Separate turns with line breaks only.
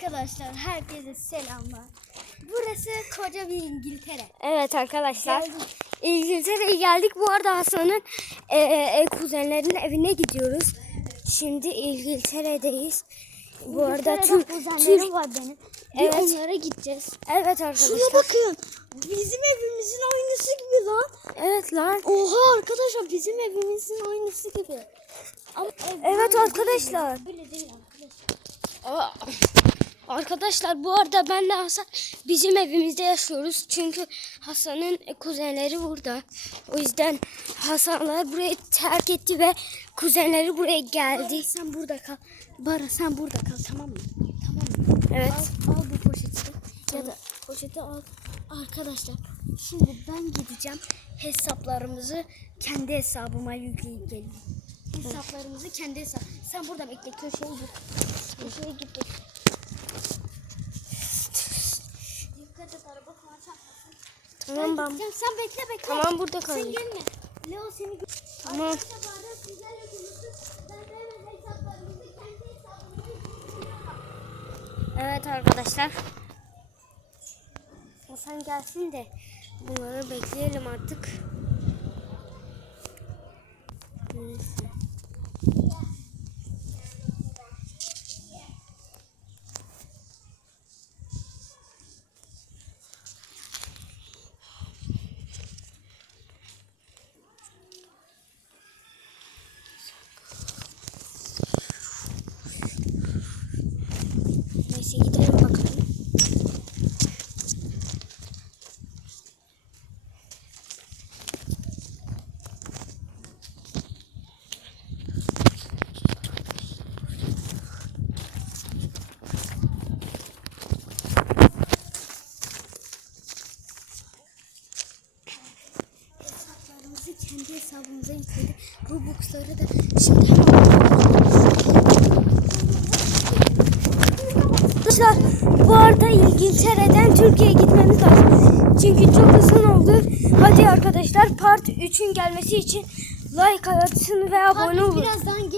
Arkadaşlar herkese selamlar. Burası koca bir İngiltere.
Evet arkadaşlar.
Geldik.
İngiltere'ye geldik. Bu arada Hasan'ın e, e, kuzenlerinin evine gidiyoruz. Şimdi İngiltere'deyiz. Bu arada Türk,
kuzenlerim
Türk
var benim.
Evet.
Evet. onlara gideceğiz.
Evet
Şuna
arkadaşlar.
bakın. Bizim evimizin aynısı gibi lan.
Evet lan.
Oha arkadaşlar bizim evimizin aynısı gibi. Ama ev
Evet arkadaşlar.
Böyle değil arkadaşlar.
Aa, Arkadaşlar bu arada benle Hasan bizim evimizde yaşıyoruz. Çünkü Hasan'ın kuzenleri burada. O yüzden Hasanlar burayı terk etti ve kuzenleri buraya geldi.
Bara sen burada kal. Bara sen burada kal tamam mı? Tamam mı?
Evet.
Al, al bu poşeti ya da poşeti al. Arkadaşlar şimdi ben gideceğim hesaplarımızı kendi hesabıma yükleyip geleyim. Hesaplarımızı kendi hesap. Sen burada bekle köşeye git. Köşeye git
Tamam ben.
gideceğim, Sen bekle bekle.
Tamam burada
Sen
kalayım.
gelme. Leo seni
Tamam. Evet arkadaşlar. Hasan gelsin de bunları bekleyelim artık. Neyse. Neyse gidelim bakalım.
Hesabımıza yükledik. Robux'ları da şimdi hemen
Arkadaşlar bu arada İngiltere'den Türkiye'ye gitmemiz lazım. Çünkü çok uzun oldu. Hadi arkadaşlar part 3'ün gelmesi için like atın ve abone olun.
birazdan